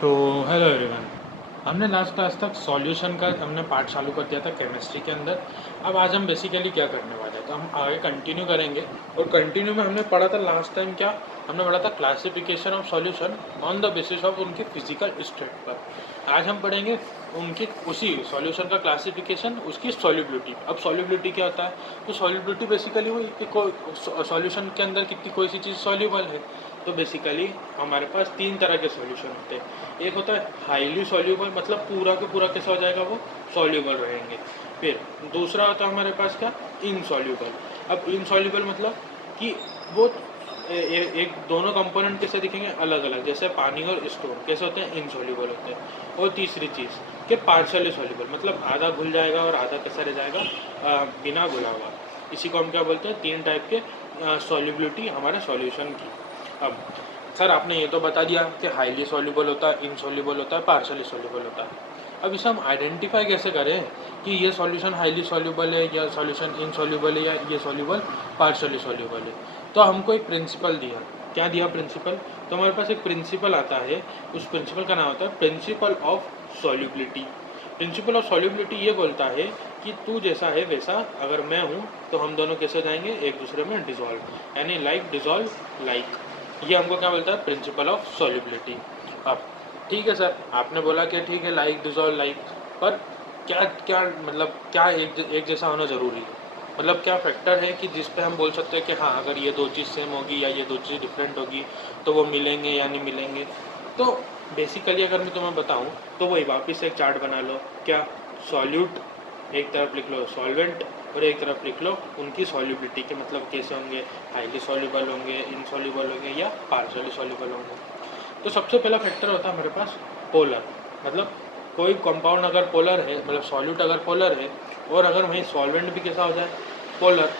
तो hello everyone. हमने last class तक सॉल्यूशन का हमने पार्ट चालू कर दिया था केमिस्ट्री के अंदर। अब आज हम बेसिकली क्या करने वाले हैं, तो हम आगे कंटिन्यू करेंगे। और कंटिन्यू में हमने पढ़ा था लास्ट टाइम क्या, हमने पढ़ा था classification of solution on the basis of उनके फिजिकल स्टेट पर। आज हम पढ़ेंगे उनकी उसी सॉल्यूशन का क्लासिफिकेशन, उसकी सॉल्युबिलिटी। अब सॉल्युबिलिटी क्या होता है, तो सॉल्युबिलिटी बेसिकली वही कि सॉल्यूशन के अंदर कितनी कोई सी चीज़ सॉल्यूबल है। तो बेसिकली हमारे पास तीन तरह के सॉल्यूशन होते हैं। एक होता है हाईली सॉल्यूबल, मतलब पूरा का पूरा कैसा हो जाएगा, वो सॉल्यूबल रहेंगे। फिर दूसरा होता है हमारे पास क्या, इनसॉल्यूबल। अब इनसॉल्यूबल मतलब कि वो एक दोनों कंपोनेंट कैसे दिखेंगे, अलग अलग, जैसे पानी और स्टोन कैसे होते हैं, इनसॉल्यूबल होते हैं। और तीसरी चीज़ कि पार्शियली सॉल्यूबल, मतलब आधा घुल जाएगा और आधा कैसा रह जाएगा, बिना घुला हुआ। इसी को हम क्या बोलते हैं, तीन टाइप के सॉल्युबिलिटी हमारे सॉल्यूशन की। अब सर आपने ये तो बता दिया कि हाईली सॉल्युबल होता है, इनसॉल्युबल होता है, पार्शियली सॉल्युबल होता है। अब इसे हम आइडेंटिफाई कैसे करें कि ये सॉल्यूशन हाईली सॉल्युबल है या सॉल्यूशन इनसॉल्युबल है या ये सॉल्युबल पार्शियली सॉल्युबल है। तो हमको एक प्रिंसिपल दिया, क्या दिया प्रिंसिपल, तो हमारे पास एक प्रिंसिपल आता है। उस प्रिंसिपल का नाम होता है principle of solubility. Principle of solubility ये बोलता है कि तू जैसा है वैसा अगर मैं हूँ तो हम दोनों कैसे हो जाएंगे, एक दूसरे में डिजॉल्व, यानी लाइक डिजॉल्व लाइक। ये हमको क्या बोलता है, प्रिंसिपल ऑफ सॉल्युबिलिटी। अब ठीक है सर, आपने बोला कि ठीक है लाइक डिजॉल्व लाइक, पर क्या क्या मतलब क्या एक जैसा होना ज़रूरी है, मतलब क्या फैक्टर है कि जिस पे हम बोल सकते हैं कि हाँ अगर ये दो चीज़ सेम होगी या ये दो चीज़ डिफरेंट होगी तो वो मिलेंगे या नहीं मिलेंगे। तो बेसिकली अगर मैं तुम्हें बताऊं तो वही वापस एक चार्ट बना लो, क्या, सॉल्यूट एक तरफ लिख लो सॉल्वेंट और एक तरफ लिख लो उनकी सॉल्युबिलिटी के, मतलब कैसे होंगे, हाईली सॉल्युबल होंगे, इनसॉल्युबल होंगे या पार्शियली सॉल्युबल होंगे। तो सबसे पहला फैक्टर होता है हमारे पास पोलर, मतलब कोई कंपाउंड अगर पोलर है, मतलब सॉल्यूट अगर पोलर है और अगर वहीं सॉल्वेंट भी कैसा हो जाए, पोलर,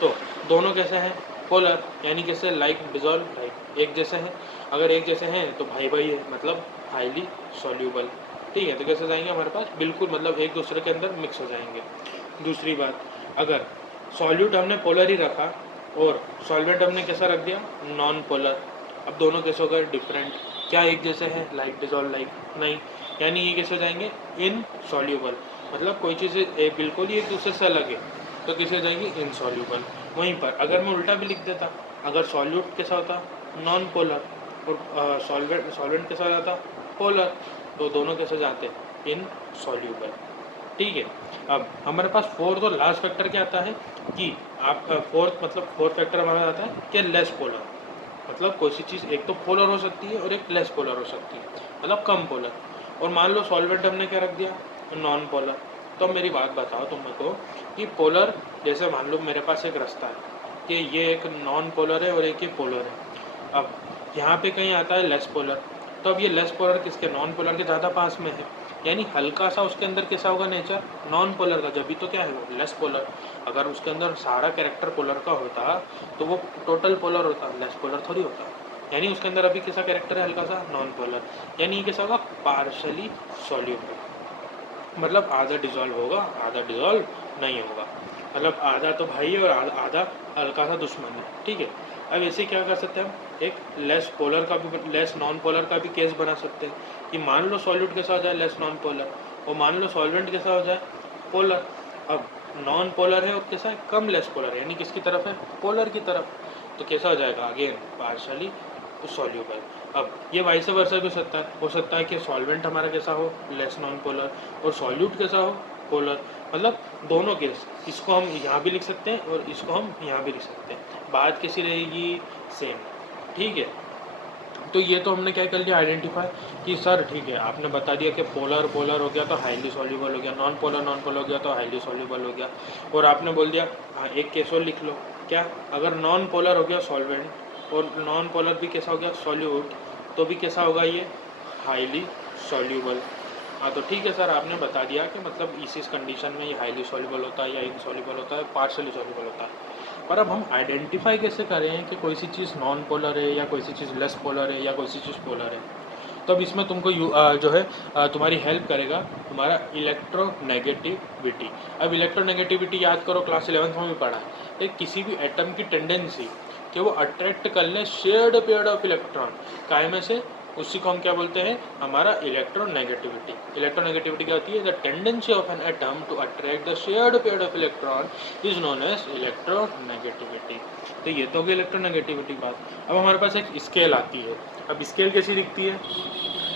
तो दोनों कैसे हैं, पोलर, यानी कैसे, लाइक डिजॉल्व लाइक, एक जैसे हैं। अगर एक जैसे हैं तो भाई भाई है, मतलब हाईली सॉल्यूबल। ठीक है, तो कैसे जाएंगे हमारे पास, बिल्कुल मतलब एक दूसरे के अंदर मिक्स हो जाएंगे। दूसरी बात, अगर सॉल्यूट हमने पोलर ही रखा और सॉल्वेंट हमने कैसा रख दिया, नॉन पोलर, अब दोनों कैसे हो गए, डिफरेंट। क्या एक जैसे हैं, लाइक डिजॉल्व लाइक, नहीं, यानी ये कैसे हो जाएंगे, इनसॉल्यूबल, मतलब कोई चीज़ बिल्कुल ही एक दूसरे से अलग है तो कैसे हो जाएंगी, इनसॉल्यूबल। वहीं पर अगर मैं उल्टा भी लिख देता, अगर सॉल्यूट कैसा होता, नॉन पोलर, और सॉल्वेंट कैसा हो जाता, पोलर, तो दोनों कैसे जाते, इनसॉल्यूबल। ठीक है। अब हमारे पास फोर्थ और लास्ट फैक्टर क्या आता है कि आप फोर्थ फैक्टर हमारा आता है कि लेस पोलर, मतलब कोई सी चीज़ एक तो पोलर हो सकती है और एक लेस पोलर हो सकती है, मतलब कम पोलर। और मान लो सॉल्वेंट हमने क्या रख दिया, नॉन पोलर। तो मेरी बात बताओ तुम मेरे को कि पोलर, जैसे मान लो मेरे पास एक रास्ता है कि ये एक नॉन पोलर है और एक ये पोलर है। अब यहाँ पे कहीं आता है लेस पोलर, तो अब ये लेस पोलर किसके, नॉन पोलर के ज़्यादा पास में है, यानी हल्का सा उसके अंदर कैसा होगा नेचर, नॉन पोलर का, जब भी तो क्या है वो लेस पोलर। अगर उसके अंदर सारा कैरेक्टर पोलर का होता तो वो टोटल पोलर होता, लेस पोलर थोड़ी होता। यानी उसके अंदर अभी कैसा कैरेक्टर है, हल्का सा नॉन पोलर, यानी ये कैसा होगा, पार्शली सॉल्यूबल, मतलब आधा डिजॉल्व होगा आधा डिजॉल्व नहीं होगा, मतलब आधा तो भाई है और आधा हल्का सा दुश्मन है। ठीक है। अब ऐसे क्या कर सकते हैं हम, एक लेस पोलर का भी, लेस नॉन पोलर का भी केस बना सकते हैं कि मान लो सॉल्यूट कैसा हो जाए, लेस नॉन पोलर, और मान लो सॉल्वेंट कैसा हो जाए, पोलर। अब नॉन पोलर है और कैसा है, कम लेस पोलर, यानी किसकी तरफ है, पोलर की तरफ, तो कैसा हो जाएगा, अगेन पार्शली सॉल्यूबल। अब ये वाइस वर्सा भी हो सकता है कि सॉल्वेंट हमारा कैसा हो, लेस नॉन पोलर, और सॉल्यूट कैसा हो, पोलर, मतलब दोनों केस, इसको हम यहाँ भी लिख सकते हैं और इसको हम यहाँ भी लिख सकते हैं, बात कैसी रहेगी, सेम। ठीक है। तो ये तो हमने क्या कर लिया, आइडेंटिफाई कि सर ठीक है आपने बता दिया कि पोलर पोलर हो गया तो हाईली सॉल्यूबल हो गया, नॉन पोलर हो गया तो हाईली सॉल्यूबल हो गया। और आपने बोल दिया हाँ एक केस और लिख लो, क्या, अगर नॉन पोलर हो गया सॉल्वेंट और नॉन पोलर भी कैसा हो गया सॉल्यूट, तो भी कैसा होगा ये, हाईली सॉल्यूबल। हाँ तो ठीक है सर, आपने बता दिया कि मतलब इस कंडीशन में ये हाईली सॉल्यूबल होता है या इनसॉल्यूबल होता है, पार्शियली सॉल्यूबल होता है। पर अब हम आइडेंटिफाई कैसे करें कि कोई सी चीज़ नॉन पोलर है या कोई सी चीज़ लेस पोलर है या कोई सी चीज़ पोलर है। तो अब इसमें तुमको जो है तुम्हारी हेल्प करेगा तुम्हारा इलेक्ट्रोनेगेटिविटी। अब इलेक्ट्रोनेगेटिविटी याद करो, क्लास 11th में भी पढ़ा है, तो किसी भी एटम की टेंडेंसी कि वो अट्रैक्ट कर ले शेयर्ड पेयर ऑफ इलेक्ट्रॉन, काय में से, उसी को हम क्या बोलते हैं, हमारा इलेक्ट्रोनेगेटिविटी। इलेक्ट्रोनेगेटिविटी क्या होती है, the tendency of an atom to attract the shared pair of electron is known as electronegativity. तो ये तो होगी इलेक्ट्रोनेगेटिविटी बात। अब हमारे पास एक स्केल आती है। अब स्केल कैसी दिखती है,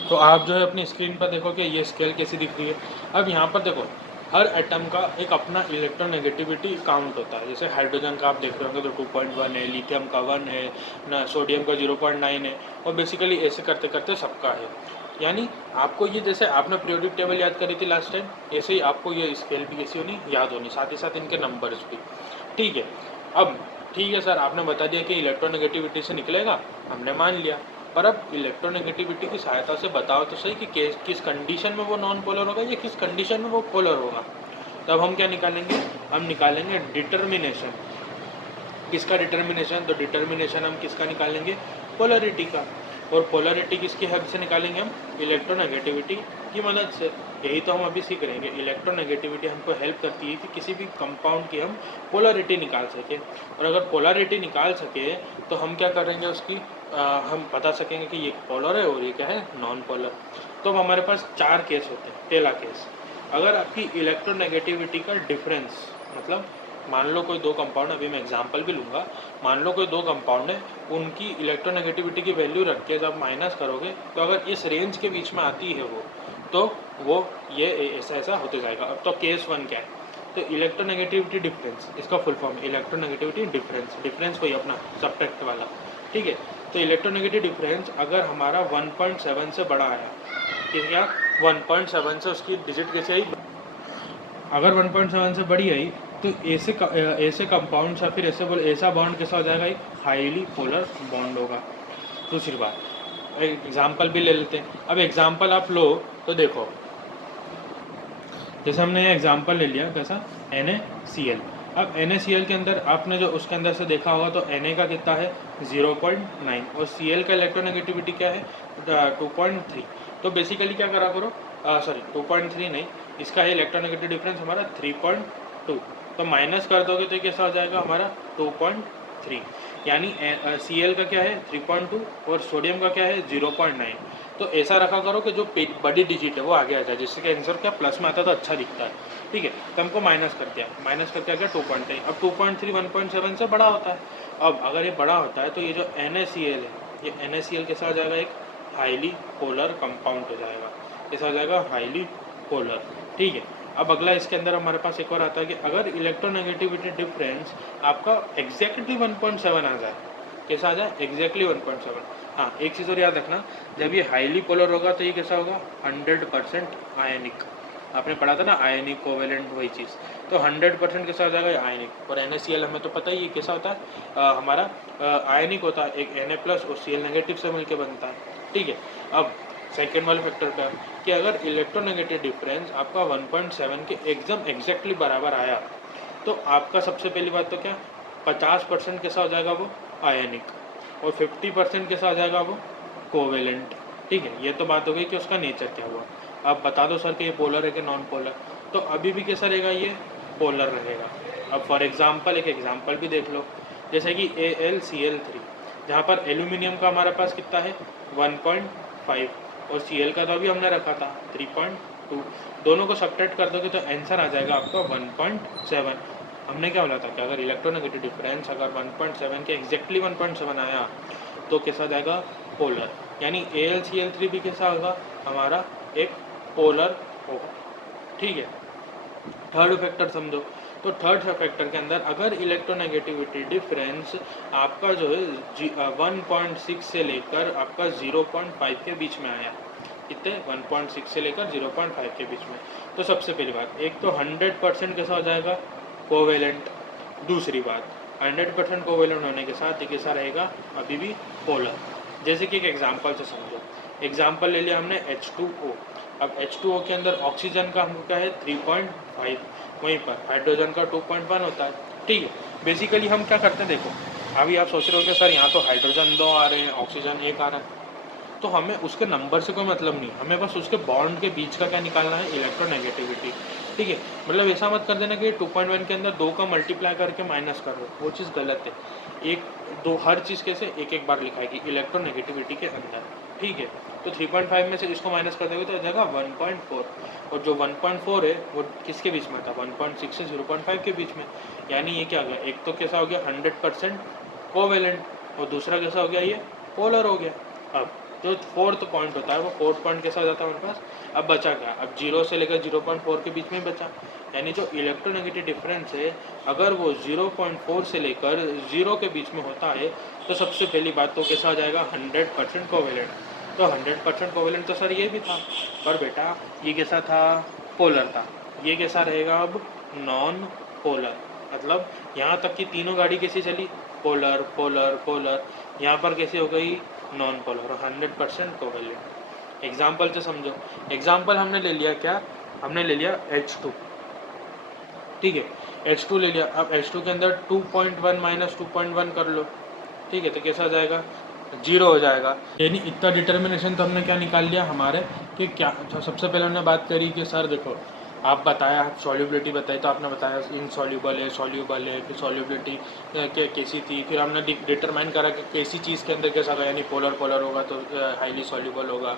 तो आप जो है अपनी स्क्रीन पर देखो कि ये स्केल कैसी दिख रही है। अब यहाँ पर देखो हर एटम का एक अपना इलेक्ट्रोनेगेटिविटी काउंट होता है। जैसे हाइड्रोजन का आप देख रहे होंगे तो 2.1 है, लिथियम का 1 है ना, सोडियम का 0.9 है, और बेसिकली ऐसे करते करते सबका है। यानी आपको ये, जैसे आपने पीरियोडिक टेबल याद करी थी लास्ट टाइम, ऐसे ही आपको ये स्केल भी कैसी होनी, याद होनी, साथ ही साथ इनके नंबर्स भी। ठीक है, अब ठीक है सर, आपने बता दिया कि इलेक्ट्रोनेगेटिविटी से निकलेगा, हमने मान लिया। पर अब इलेक्ट्रोनेगेटिविटी की सहायता से बताओ तो सही कि किस कंडीशन में वो नॉन पोलर होगा या किस कंडीशन में वो पोलर होगा। तब हम क्या निकालेंगे, हम निकालेंगे डिटर्मिनेशन। किसका डिटर्मिनेशन, तो डिटर्मिनेशन हम किसका निकालेंगे, पोलरिटी का। और पोलरिटी किसकी हेल्प से निकालेंगे, हम इलेक्ट्रोनेगेटिविटी की मदद से। यही तो हम अभी सीख रहे हैं। इलेक्ट्रोनेगेटिविटी हमको हेल्प करती है कि किसी भी कंपाउंड की हम पोलरिटी निकाल सके। और अगर पोलरिटी निकाल सके तो हम क्या करेंगे, उसकी हम बता सकेंगे कि ये पोलर है और ये क्या है, नॉन पोलर। तो अब हमारे पास 4 केस होते हैं। पहला केस, अगर आपकी इलेक्ट्रोनेगेटिविटी का डिफरेंस, मतलब मान लो कोई 2 कंपाउंड, अभी मैं एग्जांपल भी लूँगा, मान लो कोई 2 कंपाउंड है, उनकी इलेक्ट्रोनेगेटिविटी की वैल्यू रख के जब माइनस करोगे तो अगर इस रेंज के बीच में आती है वो, तो वो ये ऐसा ऐसा होते जाएगा। अब तो केस 1 क्या है, तो इलेक्ट्रोनेगेटिविटी डिफरेंस, इसका full form electronegativity difference, difference कोई अपना सब्ट्रैक्ट वाला। ठीक है, तो इलेक्ट्रोनेगेटिव डिफरेंस अगर हमारा 1.7 से बड़ा आया, ठीक है, 1.7 से उसकी डिजिट कैसे आई, अगर 1.7 से बड़ी आई तो ऐसे कंपाउंड या फिर ऐसा बॉन्ड कैसा हो जाएगा, एक हाईली पोलर बॉन्ड होगा। दूसरी बात, एक एग्जांपल भी ले लेते हैं। अब एग्जांपल आप लो तो देखो, जैसे हमने ये एग्जांपल ले लिया कैसा, NaCl। अब NaCl के अंदर आपने जो उसके अंदर से देखा होगा तो Na का कितना है 0.9 और Cl का इलेक्ट्रोनेगेटिविटी क्या है 2.3। तो बेसिकली क्या करा करो, सॉरी 2.3 नहीं, इसका है इलेक्ट्रोनेगेटिव डिफरेंस हमारा 3.2। तो माइनस कर दोगे तो कैसा हो जाएगा हमारा 2.3। यानी Cl का क्या है 3.2 और सोडियम का क्या है 0.9। तो ऐसा रखा करो कि जो बड़ी डिजिट है वो आगे आ जाए, जिससे कि आंसर क्या प्लस में आता है तो अच्छा दिखता है। ठीक है, तो हमको माइनस कर दिया, माइनस करके आ गया 2.3। अब 2.3 1.7 से बड़ा होता है। अब अगर ये बड़ा होता है तो ये जो NaCl है, ये NaCl कैसा हो जाएगा, एक हाईली पोलर कंपाउंड हो जाएगा। कैसा हो जाएगा, हाईली पोलर। ठीक है, अब अगला इसके अंदर हमारे पास एक और आता है कि अगर इलेक्ट्रोनेगेटिविटी डिफरेंस आपका एग्जैक्टली 1.7 आ जाए, कैसा आ जाए, एग्जैक्टली 1.7। हाँ, एक चीज़ और याद रखना, जब ये हाईली पोलर होगा तो ये कैसा होगा 100% आयनिक। आपने पढ़ा था ना आयनिक कोवेलेंट, वही चीज़। तो 100% कैसा हो जाएगा आयनिक। और NaCl हमें तो पता ही है कैसा होता है, हमारा आयनिक होता है, एक Na+ और Cl नेगेटिव से मिलकर बनता है। ठीक है, अब सेकेंड वाले फैक्टर का कि अगर इलेक्ट्रोनेगेटिव डिफरेंस आपका 1.7 के एकदम एग्जैक्टली बराबर आया तो आपका सबसे पहली बात तो क्या 50% कैसा हो जाएगा वो आयनिक और 50% कैसा हो जाएगा वो कोवेलेंट। ठीक है, ये तो बात हो गई कि उसका नेचर क्या हुआ। अब बता दो सर कि ये पोलर है कि नॉन पोलर, तो अभी भी कैसा रहेगा, ये पोलर रहेगा। अब फॉर एग्जांपल एक एग्जांपल भी देख लो, जैसे कि AlCl3, जहाँ पर एल्यूमिनियम का हमारे पास कितना है 1.5 और Cl का तो अभी हमने रखा था 3.2। दोनों को सब्ट्रैक्ट कर दोगे तो आंसर आ जाएगा आपका 1.7। हमने क्या बोला था कि अगर इलेक्ट्रोनेगेटिव डिफरेंस अगर 1.7 के एग्जैक्टली 1.7 आया तो कैसा जाएगा, पोलर। यानी AlCl3 भी कैसा होगा, हमारा एक पोलर होगा। ठीक है, थर्ड फैक्टर समझो, तो थर्ड फैक्टर के अंदर अगर इलेक्ट्रोनेगेटिविटी डिफरेंस आपका जो है 1.6 से लेकर आपका 0.5 के बीच में आया, कितने 1.6 से लेकर 0.5 के बीच में, तो सबसे पहली बात एक तो 100% कैसा हो जाएगा कोवेलेंट। दूसरी बात 100% कोवेलेंट होने के साथ ये कैसा रहेगा, अभी भी पोलर। जैसे कि एक एग्जांपल से समझो, एग्जांपल ले लिया हमने H2O। अब H2O के अंदर ऑक्सीजन का हमको क्या है 3.5, वहीं पर हाइड्रोजन का 2.1 होता है। ठीक है, बेसिकली हम क्या करते हैं, देखो अभी आप सोच रहे हो कि सर यहाँ तो हाइड्रोजन 2 आ रहे हैं, ऑक्सीजन 1 आ रहा है, तो हमें उसके नंबर से कोई मतलब नहीं, हमें बस उसके बॉन्ड के बीच का क्या निकालना है, इलेक्ट्रोनेगेटिविटी। ठीक है, मतलब ऐसा मत कर देना कि 2.1 के अंदर 2 का मल्टीप्लाई करके माइनस कर दो, वो चीज़ गलत है। एक दो हर चीज़ कैसे एक एक बार लिखाएगी इलेक्ट्रोनेगेटिविटी के अंदर, ठीक है। तो 3.5 में से इसको माइनस कर देंगे तो आ जाएगा 1.4, और जो 1.4 है वो किसके बीच में था, 1.6 से 0.5 के बीच में। यानी ये क्या हो गया, एक तो कैसा हो गया 100% कोवेलेंट, और दूसरा कैसा हो गया ये पोलर हो गया। अब जो फोर्थ पॉइंट होता है वो फोर्थ पॉइंट कैसा हो जाता है हमारे पास, अब बचा क्या, अब 0 से लेकर 0.4 के बीच में बचा। यानी जो इलेक्ट्रोनेगेटिव डिफरेंस है अगर वो 0.4 से लेकर 0 के बीच में होता है तो सबसे पहली बात तो कैसा हो जाएगा 100% कोवेलेंट। तो 100% कोवेलेंट तो सर ये भी था, पर बेटा ये कैसा था, पोलर था। ये कैसा रहेगा अब, नॉन पोलर। मतलब यहाँ तक कि तीनों गाड़ी कैसी चली, पोलर पोलर पोलर, यहाँ पर कैसे हो गई नॉन पोलर और 100% कोवेलेंट। एग्जाम्पल से समझो, एग्जाम्पल हमने ले लिया क्या, हमने ले लिया H2, ठीक है। H2 ले लिया, अब H2 के अंदर 2.1 माइनस 2.1 कर लो, ठीक है, तो कैसा आ जाएगा 0 हो जाएगा। यानी इतना डिटर्मिनेशन तो हमने क्या निकाल लिया हमारे कि क्या, तो सबसे पहले हमने बात करी कि सर देखो आप बताया, आप सॉल्युबिलिटी बताई तो आपने बताया इनसॉल्यूबल है, सॉल्यूबल है, फिर सॉल्युबिलिटी कैसी थी, फिर हमने डिटरमाइन करा कि कैसी चीज़ के अंदर कैसा होगा, यानी पोलर पोलर होगा तो हाईली सॉल्यूबल होगा,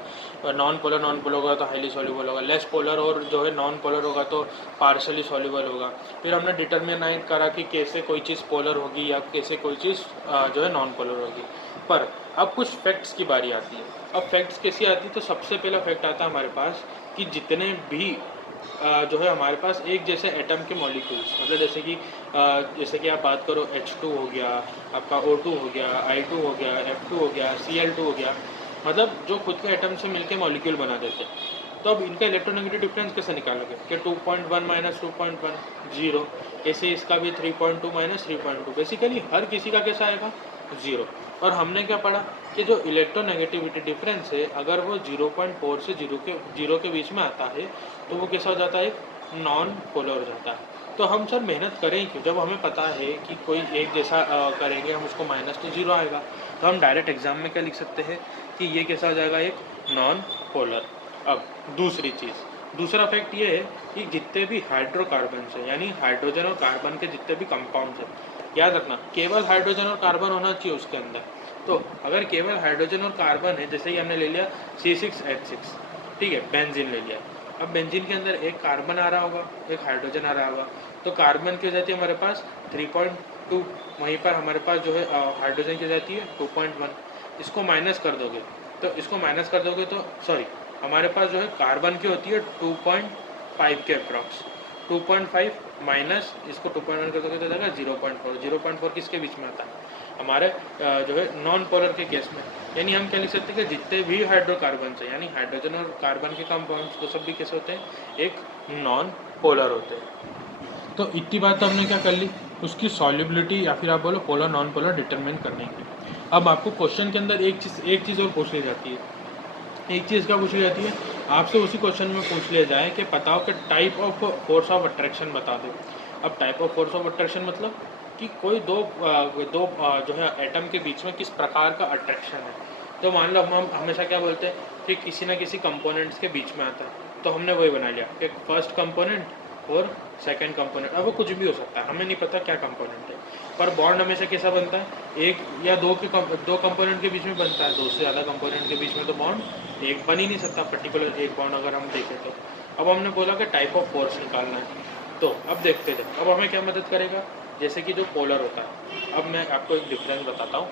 नॉन पोलर होगा तो हाईली सॉल्यूबल होगा, लेस पोलर और जो है नॉन पोलर होगा तो पार्शली सॉल्यूबल होगा। फिर हमने डिटरमाइन करा कि कैसे कोई चीज़ पोलर होगी या कैसे कोई चीज़ जो है नॉन पोलर होगी। पर अब कुछ फैक्ट्स की बारी आती है। अब फैक्ट्स कैसी आती है, तो सबसे पहला फैक्ट आता है हमारे पास कि जितने भी जो है हमारे पास एक जैसे एटम के मॉलिक्यूल्स, मतलब जैसे कि आप बात करो H2 हो गया, आपका O2 हो गया, I2 हो गया, F2 हो गया, Cl2 हो गया, मतलब जो खुद के एटम से मिलके मॉलिक्यूल बना देते हैं। तो अब इनका इलेक्ट्रोनेगेटिव डिफरेंस कैसे निकालोगे कि 2.1 माइनस 2.1 0, ऐसे इसका भी 3.2 माइनस 3.2, बेसिकली हर किसी का कैसा आएगा 0। और हमने क्या पढ़ा कि जो इलेक्ट्रोनेगेटिविटी डिफरेंस है अगर वो 0.4 से 0 के बीच में आता है तो वो कैसा हो जाता है, नॉन पोलर हो जाता है। तो हम सर मेहनत करें क्यों, जब हमें पता है कि कोई एक जैसा करेंगे हम उसको माइनस तो 0 आएगा, तो हम डायरेक्ट एग्जाम में क्या लिख सकते हैं कि ये कैसा हो जाएगा, एक नॉन पोलर। अब दूसरी चीज़, दूसरा फैक्ट ये है कि जितने भी हाइड्रोकार्बन्स हैं, यानी हाइड्रोजन और कार्बन के जितने भी कंपाउंड्स हैं, याद रखना केवल हाइड्रोजन और कार्बन होना चाहिए उसके अंदर। तो अगर केवल हाइड्रोजन और कार्बन है, जैसे ही हमने ले लिया C6H6, ठीक है, बेंजीन ले लिया। अब बेंजीन के अंदर एक कार्बन आ रहा होगा, एक हाइड्रोजन आ रहा होगा, तो कार्बन की हो जाती है हमारे पास 3.2, वहीं पर हमारे पास जो है हाइड्रोजन की हो जाती है 2.1। इसको माइनस कर दोगे तो सॉरी, हमारे पास जो है कार्बन की होती है 2.5 के अप्रॉक्स, 2.5 माइनस इसको 2.1 कर दोगे तो जाएगा 0.4। 0.4 किसके बीच में आता है, हमारे जो है नॉन पोलर के केस में। यानी हम क्या लिख सकते हैं कि जितने भी हाइड्रोकार्बन है, यानी हाइड्रोजन और कार्बन के कंपाउंड्स तो सब भी कैसे होते हैं, एक नॉन पोलर होते हैं। तो इतनी बात तो हमने क्या कर ली, उसकी सॉल्युबिलिटी या फिर आप बोलो पोलर नॉन पोलर डिटरमिन करने की। अब आपको क्वेश्चन के अंदर एक चीज़ और पूछ ली जाती है, एक चीज़ क्या पूछ ली जाती है आपसे, उसी क्वेश्चन में पूछ लिया जाए कि बताओ कि type of force of attraction बता दो। अब type of force of attraction मतलब कि कोई दो जो है एटम के बीच में किस प्रकार का अट्रैक्शन है। तो मान लो हम हमेशा क्या बोलते हैं कि किसी ना किसी कंपोनेंट्स के बीच में आता है, तो हमने वही बना लिया कि फर्स्ट कंपोनेंट और सेकंड कंपोनेंट। अब वो कुछ भी हो सकता है, हमें नहीं पता क्या कंपोनेंट है, पर बॉन्ड हमेशा कैसा बनता है, एक या दो कंपोनेंट के बीच में बनता है, दो से ज़्यादा कंपोनेंट के बीच में तो बॉन्ड एक बन ही नहीं सकता, पर्टिकुलर एक बॉन्ड अगर हम देखें तो। अब हमने बोला कि टाइप ऑफ फोर्स निकालना है, तो अब देखते हैं अब हमें क्या मदद करेगा, जैसे कि जो पोलर होता है। अब मैं आपको एक डिफरेंस बताता हूँ,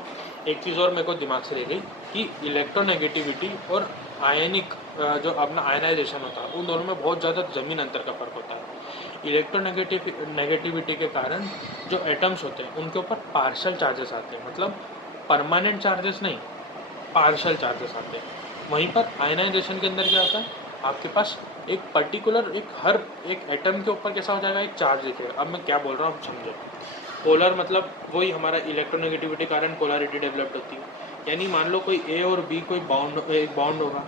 एक चीज़ और मेरे को दिमाग से रह गई कि इलेक्ट्रोनेगेटिविटी और आयनिक जो अपना आयनाइजेशन होता है उन दोनों में बहुत ज़्यादा ज़मीन अंतर का फ़र्क होता है। नेगेटिविटी के कारण जो एटम्स होते हैं उनके ऊपर पार्शल चार्जेस आते हैं, मतलब परमानेंट चार्जेस नहीं, पार्शल चार्जेस आते हैं। वहीं पर आयनाइजेशन के अंदर क्या होता है, आपके पास एक पर्टिकुलर हर एक एटम के ऊपर कैसा हो जाएगा, एक चार्ज दिखेगा। अब मैं क्या बोल रहा हूँ आप समझो। पोलर मतलब वही हमारा इलेक्ट्रोनेगेटिविटी कारण पोलरिटी डेवलप्ड होती है। यानी मान लो कोई ए और बी कोई एक बॉन्ड होगा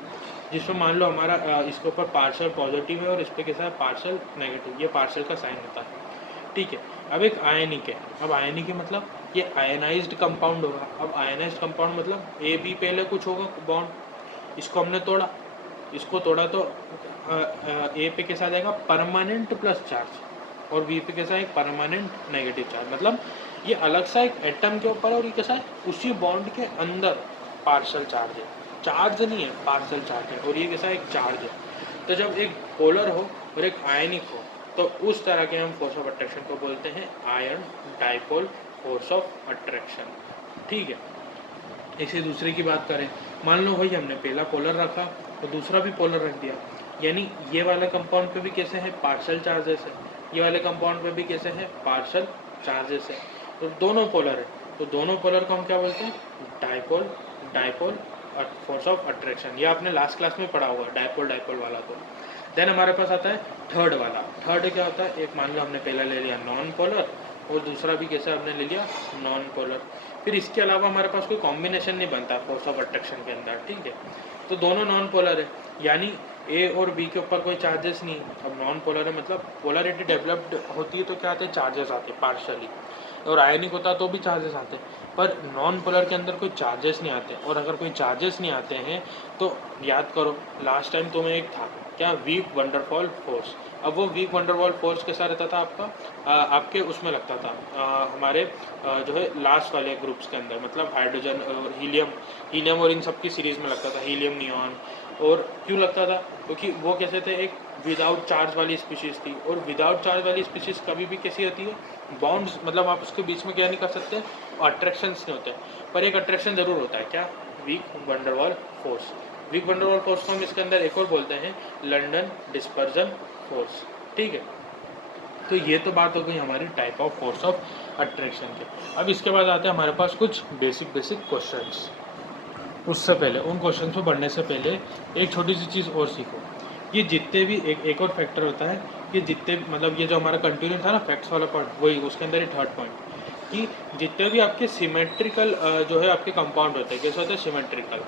जिसमें मान लो हमारा इसके ऊपर पार्शल पॉजिटिव है और इस पर कैसा है पार्शल नेगेटिव, ये पार्शल का साइन होता है, ठीक है। अब एक आयनिक है, अब आयनिक है मतलब ये आयनाइज्ड कंपाउंड होगा। अब आयनाइज्ड कंपाउंड मतलब ए बी पहले कुछ होगा बॉन्ड, इसको हमने तोड़ा, तो ए पे कैसा आ जाएगा परमानेंट प्लस चार्ज, और बी पे कैसा है परमानेंट नेगेटिव चार्ज। मतलब ये अलग सा एक एटम के ऊपर है और ये कैसा है उसी बॉन्ड के अंदर पार्शियल चार्ज है, चार्ज नहीं है पार्शियल चार्ज है, और ये कैसा एक चार्ज है। तो जब एक पोलर हो और एक आयनिक हो तो उस तरह के हम फोर्स ऑफ अट्रैक्शन को बोलते हैं ion dipole force of attraction. ठीक है, इसी दूसरे की बात करें, मान लो भाई हमने पहला पोलर रखा तो दूसरा भी पोलर रख दिया, यानी ये वाले कंपाउंड पे भी कैसे है पार्शियल चार्जेस है, ये वाले कंपाउंड पे भी कैसे है पार्शियल चार्जेस है, तो दोनों पोलर है, तो दोनों पोलर को हम क्या बोलते हैं dipole dipole force of attraction. ये आपने लास्ट क्लास में पढ़ा होगा डाइपोल डाइपोल वाला। तो देन हमारे पास आता है थर्ड वाला। थर्ड क्या होता है, एक मान लो हमने पहला ले लिया नॉन पोलर और दूसरा भी कैसे हमने ले लिया नॉन पोलर, फिर इसके अलावा हमारे पास कोई कॉम्बिनेशन नहीं बनता फोर्स ऑफ अट्रैक्शन के अंदर। ठीक है, तो दोनों नॉन पोलर है, यानी ए और बी के ऊपर कोई चार्जेस नहीं। अब नॉन पोलर है मतलब पोलरिटी डेवलप्ड होती है तो क्या आते हैं चार्जेस आते हैं पार्शली, और आयनिक होता है तो भी चार्जेस आते हैं, पर नॉन पोलर के अंदर कोई चार्जेस नहीं आते। और अगर कोई चार्जेस नहीं आते हैं तो याद करो लास्ट टाइम तुम्हें एक था क्या वीक वंडरफॉल फोर्स। अब वो वीक वंडरवॉल फोर्स कैसा रहता था आपका, आपके उसमें लगता था हमारे जो है लास्ट वाले ग्रुप्स के अंदर, मतलब हाइड्रोजन और हीलियम और इन सब की सीरीज़ में लगता था, हीलियम नियॉन। और क्यों लगता था, क्योंकि वो कैसे थे एक विदाउट चार्ज वाली स्पीशीज़ थी, और विदाउट चार्ज वाली स्पीशीज़ कभी भी कैसी होती है बॉन्ड्स, मतलब आप उसके बीच में क्या नहीं कर सकते अट्रैक्शंस नहीं होते, पर एक अट्रैक्शन ज़रूर होता है क्या weak van der Waals force. Weak van der Waals force को हम इसके अंदर एक और बोलते हैं लंदन डिस्पर्जन फोर्स। ठीक है, तो ये तो बात हो गई हमारी type of force of attraction के। अब इसके बाद आते हैं हमारे पास कुछ बेसिक क्वेश्चंस। उससे पहले उन क्वेश्चन को पढ़ने से पहले एक छोटी सी चीज़ और सीखो, ये जितने भी एक और फैक्टर होता है, कि जितने मतलब ये जो हमारा कंटिन्यू था ना फैक्ट्स वाला पॉइंट, वही उसके अंदर ही थर्ड पॉइंट, कि जितने भी आपके सिमेट्रिकल जो है आपके कंपाउंड होते हैं कैसे होते हैं सिमेट्रिकल,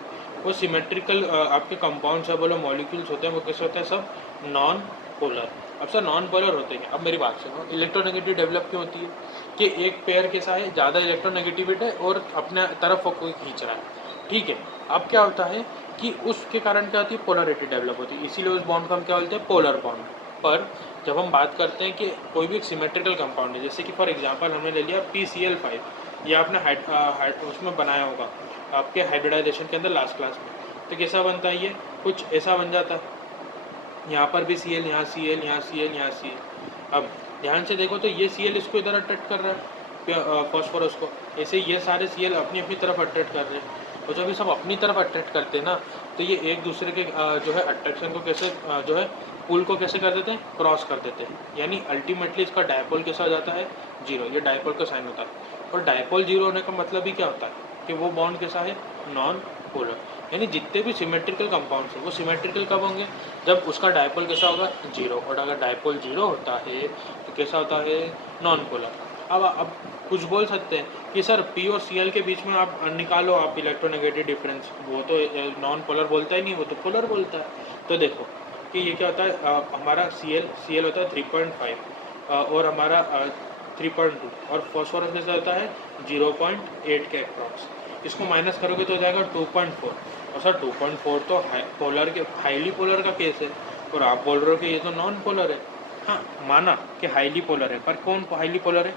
वो सिमेट्रिकल आपके कंपाउंड्स है बोलो मॉलिक्यूल्स होते हैं वो कैसे होते हैं सब नॉन पोलर। अब सर नॉन पोलर होते हैं, अब मेरी बात सुनो, इलेक्ट्रोनेगेटिव डेवलप क्यों होती है कि एक पेयर कैसा है ज़्यादा इलेक्ट्रोनेगेटिविटी है और अपने तरफ वो कोई खींच रहा है। ठीक है, अब क्या होता है कि उसके कारण क्या होती है पोलरिटी डेवलप होती है, इसीलिए उस बॉन्ड को हम क्या बोलते हैं पोलर बॉन्ड। पर जब हम बात करते हैं कि कोई भी एक सिमेट्रिकल कंपाउंड है, जैसे कि फॉर एग्जांपल हमने ले लिया PCl5, ये आपने उसमें बनाया होगा आपके हाइब्रिडाइजेशन के अंदर लास्ट क्लास में, तो कैसा बनता है ये कुछ ऐसा बन जाता है, यहाँ पर भी Cl, यहाँ Cl, यहाँ Cl, यहाँ Cl। अब ध्यान से देखो तो ये Cl इसको इधर अट्रैक्ट कर रहा है फॉस्फोरस को, ऐसे ये सारे Cl अपनी अपनी तरफ अट्रैक्ट कर रहे हैं, और जब ये सब अपनी तरफ अट्रैक्ट करते हैं ना तो ये एक दूसरे के जो है अट्रैक्शन को कैसे जो है पुल को कैसे कर देते हैं क्रॉस कर देते हैं, यानी अल्टीमेटली इसका डायपोल कैसा हो जाता है जीरो, ये डायपोल का साइन होता है। और डायपोल जीरो होने का मतलब ही क्या होता है कि वो बॉन्ड कैसा है नॉन पोलर, यानी जितने भी सिमेट्रिकल कंपाउंड्स हैं वो सिमेट्रिकल कब होंगे जब उसका डायपोल कैसा होगा जीरो, और अगर डायपोल जीरो होता है तो कैसा होता है नॉन पोलर। अब कुछ बोल सकते हैं कि सर P और Cl के बीच में आप निकालो आप इलेक्ट्रोनेगेटिव डिफरेंस, वो तो नॉन पोलर बोलता ही नहीं, वो तो पोलर बोलता है। तो देखो कि ये क्या होता है हमारा Cl होता है 3.5 और हमारा 3.2, और फॉस्फोरस कैसा होता है 0.8 के अप्रॉक्स, इसको माइनस करोगे तो हो जाएगा 2.4। और सर 2.4 तो पोलर के हाईली पोलर का केस है, और आप बोल रहे हो कि ये तो नॉन पोलर है। हाँ माना कि हाईली पोलर है, पर कौन हाईली पोलर है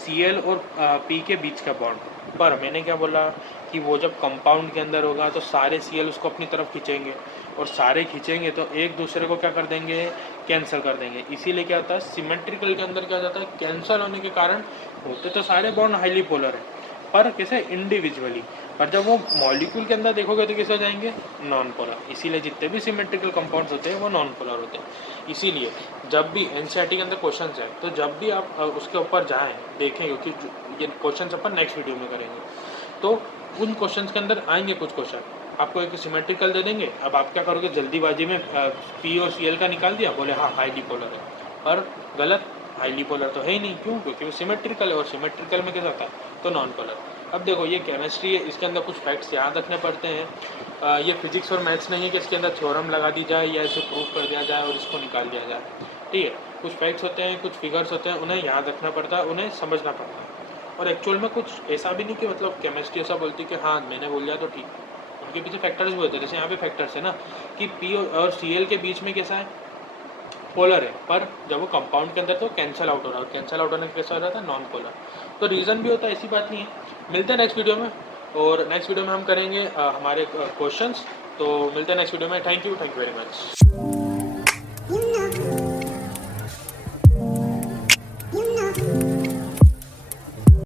Cl और P के बीच का बॉन्ड। पर मैंने क्या बोला कि वो जब कंपाउंड के अंदर होगा तो सारे Cl उसको अपनी तरफ खींचेंगे, और सारे खींचेंगे तो एक दूसरे को क्या कर देंगे कैंसिल कर देंगे, इसीलिए क्या होता है सिमेट्रिकल के अंदर क्या हो जाता है कैंसिल होने के कारण होते तो सारे बॉन्ड हाईली पोलर है पर कैसे इंडिविजुअली, पर जब वो मॉलिक्यूल के अंदर देखोगे तो कैसे हो जाएंगे नॉन पोलर, इसीलिए जितने भी सिमेट्रिकल कंपाउंड्स होते हैं वो नॉन पोलर होते हैं। इसीलिए जब भी एनसीईआरटी के अंदर क्वेश्चन है तो जब भी आप उसके ऊपर जाएं देखें, क्योंकि ये क्वेश्चन अपन नेक्स्ट वीडियो में करेंगे, तो उन क्वेश्चन के अंदर आएंगे कुछ क्वेश्चन आपको एक सिमेट्रिकल दे देंगे। अब आप क्या करोगे जल्दीबाजी में P और Cl का निकाल दिया, बोले हाँ हाईली पोलर है, पर गलत, हाईली पोलर तो है ही नहीं, क्यों क्योंकि वो सिमेट्रिकल है, और सिमेट्रिकल में क्या होता है तो नॉन पोलर। अब देखो ये केमिस्ट्री है, इसके अंदर कुछ फैक्ट्स याद रखने पड़ते हैं, ये फिजिक्स और मैथ्स नहीं है कि इसके अंदर थ्योरम लगा दी जाए या इसे प्रूव कर दिया जाए और इसको निकाल दिया जाए। ठीक है, कुछ फैक्ट्स होते हैं कुछ फिगर्स होते हैं, उन्हें याद रखना पड़ता है, उन्हें समझना पड़ता है, और एक्चुअल में कुछ ऐसा भी नहीं कि मतलब केमिस्ट्री ऐसा बोलती कि हाँ मैंने बोल दिया तो ठीक, उनके पीछे फैक्टर्स भी होते हैं। जैसे यहाँ पे फैक्टर्स है ना कि P और Cl के बीच में कैसा है पोलर है, पर जब वो कंपाउंड के अंदर तो कैंसिल आउट हो रहा है, कैंसिल आउट होने से कैसा हो जाता है नॉन पोलर। तो रीज़न भी होता है, ऐसी बात नहीं है। मिलते हैं नेक्स्ट वीडियो में, और नेक्स्ट वीडियो में हम करेंगे हमारे क्वेश्चंस। तो मिलते हैं नेक्स्ट वीडियो में। Thank you very much.